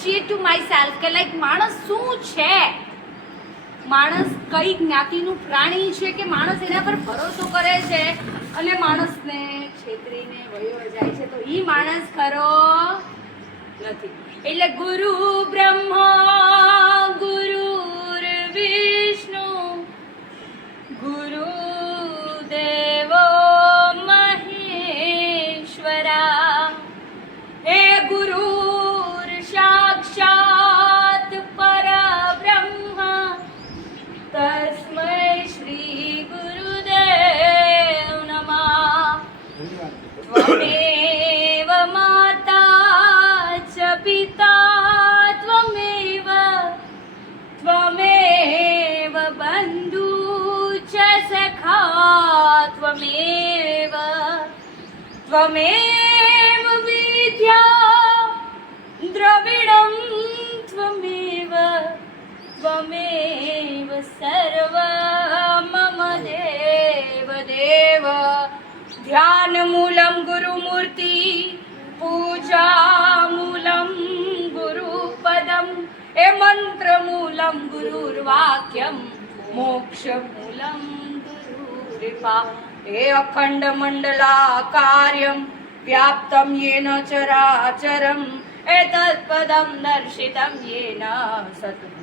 Appreciate to myself કે like માણસ શું છે? માણસ કઈ જ્ઞાતિનું પ્રાણી છે કે માણસ એના પર ભરોસો કરે છે? અને માણસને છેતરીને વયો જાય છે. તો એ માણસ ખરો નથી. એટલે ગુરુ બ્રહ્મા ગુરુ વિષ્ણુ, ગુરુ बन्धु च सखा त्वमेव। त्वमेव विद्या द्रविणं त्वमेव। त्वमेव सर्व मम देव देव ध्यानमूलं गुरुमूर्ति पूजामूलं गुरुपदं हे मन्त्रमूलं મોક્ષ મૂલમ દુરુપા એ અખંડ મંડલા કાર્યમ વ્યાપ્તમ યેન ચરાચરમ એ તત્પદમ દર્શિતમ યેન સતમ